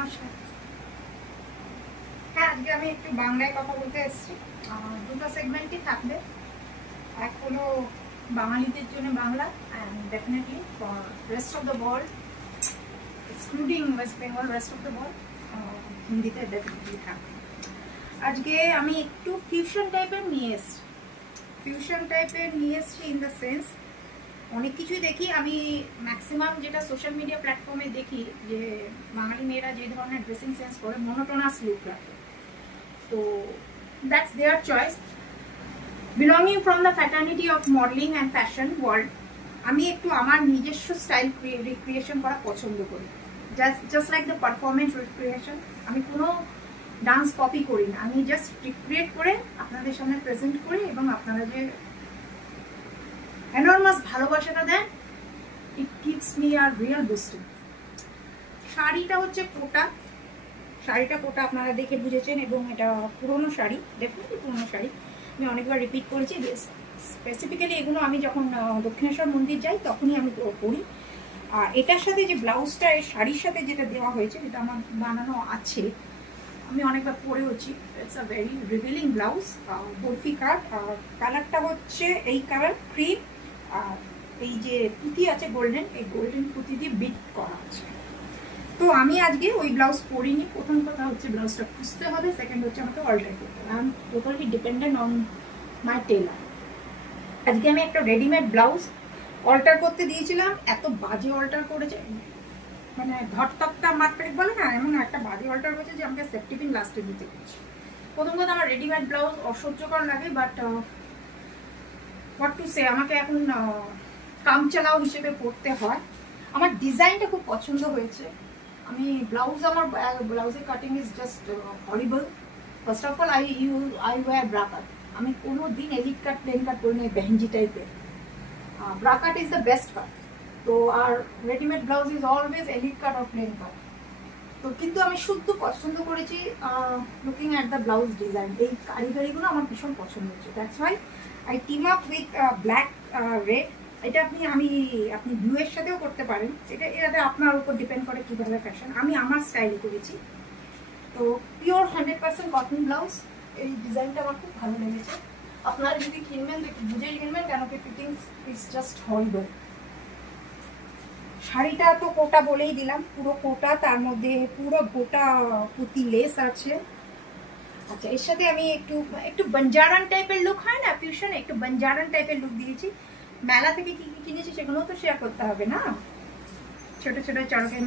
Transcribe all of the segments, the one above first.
নমস্কার। হ্যাঁ, আজকে আমি একটু বাংলায় কথা বলতে এসেছি। দুটো সেগমেন্টই থাকবে। এক হলো বাঙালিদের জন্য Bangla, and definitely for rest of the world excluding West Bengal, rest of the world হিন্দিতে ডেফিনেটলি থাকবে। আজকে আমি একটু ফিউশন টাইপের নিয়ে এসেছি। ইন দ্য সেন্স অনেক কিছুই দেখি আমি, ম্যাক্সিমাম যেটা সোশ্যাল মিডিয়া প্ল্যাটফর্মে দেখি যে বাঙালি মেয়েরা যে ধরনের ড্রেসিং সেন্স করে মোনোটোনাস লুক রাখে, তো that's there choice. Belonging from the fraternity of modelling and fashion world, আমি একটু আমার নিজস্ব স্টাইল রিক্রিয়েশন করা পছন্দ করি। Just like the performance recreation, আমি কোনো ডান্স কপি করি না, আমি জাস্ট রিক্রিয়েট করে আপনাদের সামনে প্রেজেন্ট করি, এবং আপনারা যে এনরমাস ভালোবাসাটা দেন, ইট কিপস মি আর রিয়েল বুস্টিং। শাড়িটা হচ্ছে কোটা, আপনারা দেখে বুঝেছেন, এবং এটা পুরনো শাড়ি, ডেফিনেটলি পুরনো শাড়ি। আমি অনেকবার রিপিট করেছি। স্পেসিফিক্যালি এগুলো আমি যখন দক্ষিণেশ্বর মন্দির যাই তখনই আমি পরি। আর এটার সাথে যে ব্লাউজটা, এই শাড়ির সাথে যেটা দেওয়া হয়েছে, যেটা আমার বানানো আছে, আমি অনেকবার পরেওছি। It's a very revealing blouse, barfi cut. আর কালারটা হচ্ছে এই কালার ক্রিম, আর এই যে পুঁতি আছে গোল্ডেন, এই গোল্ডেন পুঁতি দিয়ে বিট করা আছে। তো আমি আজকে ওই ব্লাউজ পরিনি। প্রথম কথা হচ্ছে ব্লাউজটা খুঁজতে হবে, সেকেন্ড হচ্ছে আমাকে অল্টার করতে হবে। I am totally dependent on my tailor. আজকে আমি একটা রেডিমেড ব্লাউজ অল্টার করতে দিয়েছিলাম, এত বাজে অল্টার করেছে, মানে ধটতকটা মারপেট বলে না, এমন একটা বাজে অল্টার করেছে যে আমাকে সেফটি পিন লাস্টে দিতে হচ্ছে। প্রথম কথা আমার রেডিমেড ব্লাউজ অসহ্যকর লাগে, বাট হোয়াট টু সে, আমাকে এখন কাম চালাও হিসেবে পড়তে হয়। আমার ডিজাইনটা খুব পছন্দ হয়েছে। আমি আমার ব্লাউজের cutting is just horrible. First of all I wear bra cut. আমি কোনো দিন এলিট কাট, প্লেন কাট করি না, বেহেঞ্জি টাইপের। Bra cut is the best cut. তো আর readymade blouse is always elite cut or plain cut. তো কিন্তু আমি শুদ্ধ পছন্দ করেছি looking at the blouse design. এই কারিগরিগুলো আমার ভীষণ পছন্দ হয়েছে। That's why I team up with black red. এটা আপনি ব্লু এর সাথেও করতে পারেন, এটা আপনার উপর ডিপেন্ড করে কিভাবে ফ্যাশন। আমি আমার স্টাইলে করেছি। তো পিওর 100% কটন ব্লাউজ, এই ডিজাইনটা আমার খুব ভালো লেগেছে। আপনারা যদি কিনবেন তো একটু বুঝেই কিনবেন, কেন কি ফিটিংস ইজ জাস্ট হরিবল। শাড়িটা তো কোটা বলেই দিলাম, পুরো কোটা, তার মধ্যে পুরো গোটা পুঁতি লেস আছে। আচ্ছা, এর সাথে আমি একটু বঞ্জারান টাইপের লুক হয় না ফিউশন, একটু বঞ্জারান টাইপের লুক দিয়েছি। মেলা থেকে কি কি কিনেছি সেগুলো তো শেয়ার করতে হবে না, ছোট ছোট চড়কের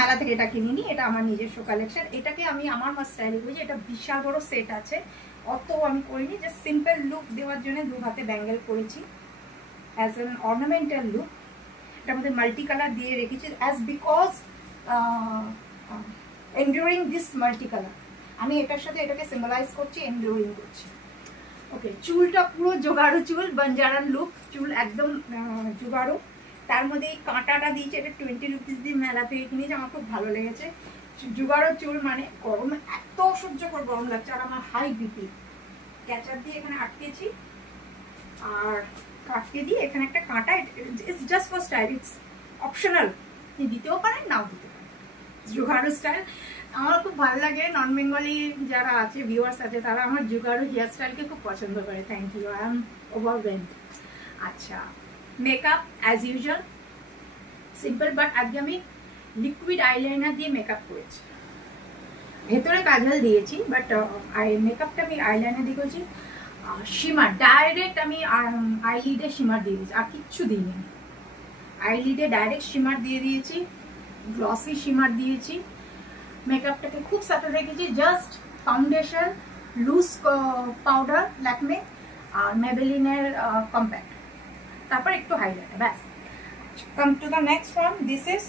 মেলা থেকে এটা কিনিনি, এটা আমার নিজস্ব কালেকশন। এটাকে আমি আমার স্টাইলে করেছি। এটা বিশাল বড় সেট আছে, অত আমি করিনি, জাস্ট সিম্পল লুক দেওয়ার জন্য দু হাতে ব্যাঙ্গেল করেছি অ্যাজ অ্যান অর্নামেন্টাল লুক। এটার মধ্যে মাল্টি কালার দিয়ে রেখেছি as because enduring this multi colour, আমি এটার সাথে এটাকে সিম্বলাইজ করছি, এন্ডিউরিং করছি। ওকে, চুলটা পুরো জোগাড়ো চুল, বঞ্জারান লুক, চুল একদম জোগাড়ো। তার মধ্যে এই কাঁটাটা দিয়েছে, এটা 20 রুপিস দিয়ে মেলা থেকে কিনেছি, আমার খুব ভালো লেগেছে। জোগাড়ো চুল মানে গরমে এত অসহ্যকর গরম লাগছে, আর আমার হাই বিপি। ক্যাচার দিয়ে এখানে আটকেছি, আর কাটকে দিয়ে এখানে একটা কাঁটা, it's just for style, it's optional, আপনি দিতেও পারেন নাও দিতে পারেন। জোগাড়ো স্টাইল আমার খুব ভালো লাগে। নন বেঙ্গলি যারা আছে, ভিউয়ার্স আছে, তারা আমার জোগাড়ো হেয়ার স্টাইলকে খুব পছন্দ করে। Thank you, I am overwhelmed. আচ্ছা, makeup as usual simple, but আজকে আমি লিকুইড আইলাইনার দিয়ে মেকআপ করেছি। ভেতরে কাজল দিয়েছি, বাট মেকআপটা আমি আইলাইনার দিয়ে করেছি। শিমার ডাইরেক্ট আমি আইলিডে শিমার দিয়ে দিয়েছি, আর কিচ্ছু দিইনি। আইলিডে ডাইরেক্ট শিমার দিয়ে দিয়েছি, গ্লসি শিমার দিয়েছি। মেকআপটাকে খুব সাটল রেখেছি, just foundation, loose powder Lakme, আর মেবেলিনের কম্প্যাক্ট, তারপর একটু হাইলাইটার, ব্যাস। Come to the next one. This is,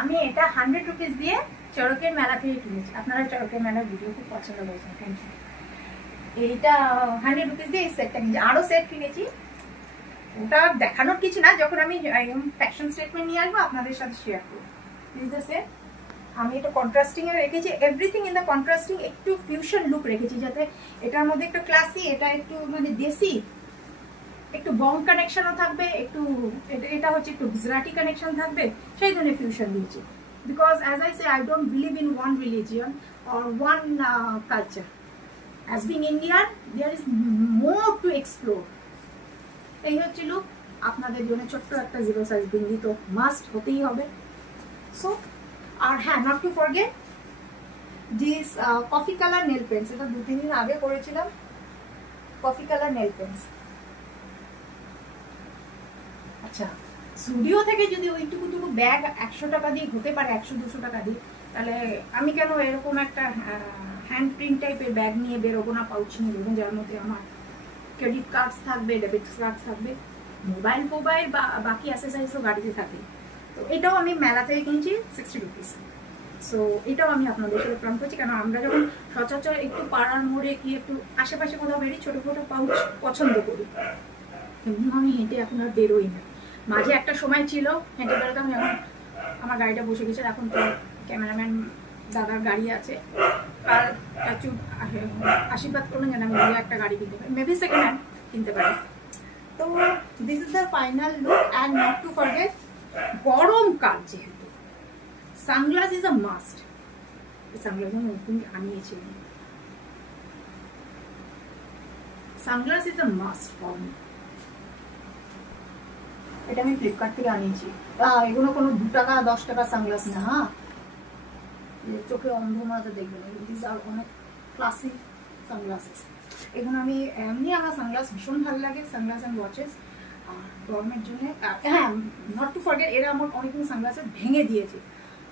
আমি এটা 100 রুপিস দিয়ে চড়কের মেলা থেকে কিনেছি। আপনারা চড়কের মেলার ভিডিও খুব পছন্দ করেছেন, থ্যাংক ইউ। এইটা 100 রুপিস দিয়ে এই সেটটা কিনেছি, আরো সেট কিনেছি। ওটা দেখানোর কিছু না, যখন আমি ফ্যাশন স্টেটমেন্ট নিয়ে আসবো আপনাদের সাথে শেয়ার করবো। This the set. আমি এটা কন্ট্রাস্টিং এ রেখেছি, এভরিথিং ইন দ্য কন্ট্রাস্টিং, একটু ফিউশন লুক রেখেছি, যাতে এটার মধ্যে একটু ক্লাসি, এটা একটু মানে দেশি, একটু বং কানেকশনও থাকবে, একটু এটা হচ্ছে একটু গুজরাটি কানেকশন থাকবে, সেই ধরনের ফিউশন দিয়েছি। because as I say, I don't believe in one religion or one culture. As being Indian, there is more to explore. এই হচ্ছে লুক। আপনাদের জন্য ছোট্ট একটা জিরো সাইজ বিন্দি তো মাস্ট হতেই হবে। সো আর হ্যাঁ, not to forget this coffee colour nail paints. এটা 2-3 দিন আগে করেছিলাম, কফি কালার নেল পেন্স। আচ্ছা, স্টুডিও থেকে যদি ওইটুকু ব্যাগ 100 টাকা দিয়ে হতে পারে, 100-200 টাকা দিয়ে, তাহলে আমি কেন এরকম একটা হ্যান্ড প্রিন্ট টাইপের ব্যাগ নিয়ে বেরোবো না, পাউচ নিয়ে বেরোবো, যার মধ্যে আমার ক্রেডিট কার্ডস থাকবে, ডেবিট কার্ড থাকবে, মোবাইল বা বাকি অ্যাসেসরিজও গাড়িতে থাকে। তো এটাও আমি মেলা থেকে কিনছি 60 রুপিস। সো এটাও আমি আপনাদের সাথে প্ল্যান করছি, কারণ আমরা যখন সচরাচর একটু পাড়ার মোড়ে কি একটু আশেপাশে কোথাও বেরিয়ে ছোটো ছোটো পাউচ পছন্দ করি, কিন্তু আমি হেঁটে এখন আর বেরোই না। মাঝে একটা সময় ছিল হেঁটে বেরোতাম, যখন আমার গাড়িটা বসে গেছে, এখন তো ক্যামেরাম্যান দাদার গাড়ি আছে, আর একটু আশীর্বাদ করবেন যেন আমি নিজে একটা গাড়ি কিনতে পারি, মেবি সেকেন্ড হ্যান্ড কিনতে পারি। তো this is the final look. And not to forget, গরমকাল যেহেতু sunglass is a must. Sunglass আমি নতুন আনিয়েছি, sunglass is a must for me. এটা আমি ফ্লিপকার্ট থেকে আনিয়েছি। এগুলো কোনো 2 টাকা 10 টাকা সানগ্লাস না, হ্যাঁ, চোখে অন্ধ মাঝে দেখবেন, দিস আর অনেক ক্লাসিক সানগ্লাসেস। এগুলো আমি এমনি, আমার সানগ্লাস ভীষণ ভালো লাগে, সানগ্লাস অ্যান্ড ওয়াচেস। আর গরমের জন্য, হ্যাঁ, নট টু ফরগেট, এরা আমার অনেকগুলো সানগ্লাসেস ভেঙে দিয়েছে,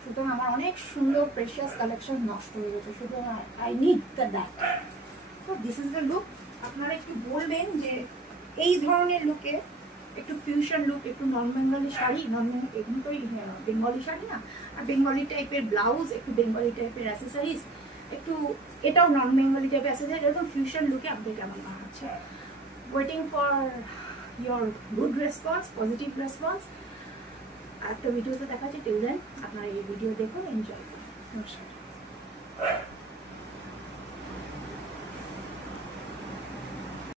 সুতরাং আমার অনেক সুন্দর প্রেশিয়াস কালেকশন নষ্ট হয়ে গেছে, সুতরাং আই নিড দ্যাট। তো দিস ইজ দ্য লুক। আপনারা একটু বলবেন যে এই ধরনের লুকে একটু ফিউশন লুক, একটু নন বেঙ্গলি শাড়ি, এগুলো তো বেঙ্গলি শাড়ি না, আর বেঙ্গলি টাইপের ব্লাউজ, একটু বেঙ্গলি টাইপের অ্যাসেসরিজ, একটু এটাও নন বেঙ্গলি টাইপের অ্যাসেসরিজ, এরকম ফিউশন লুকে আপনাদের কেমন মনে হচ্ছে? Waiting for your good response, positive response. আর একটা ভিডিওতে দেখা যাচ্ছে, টিল দেন আপনারা এই ভিডিও দেখুন, এনজয় করুন। নমস্কার।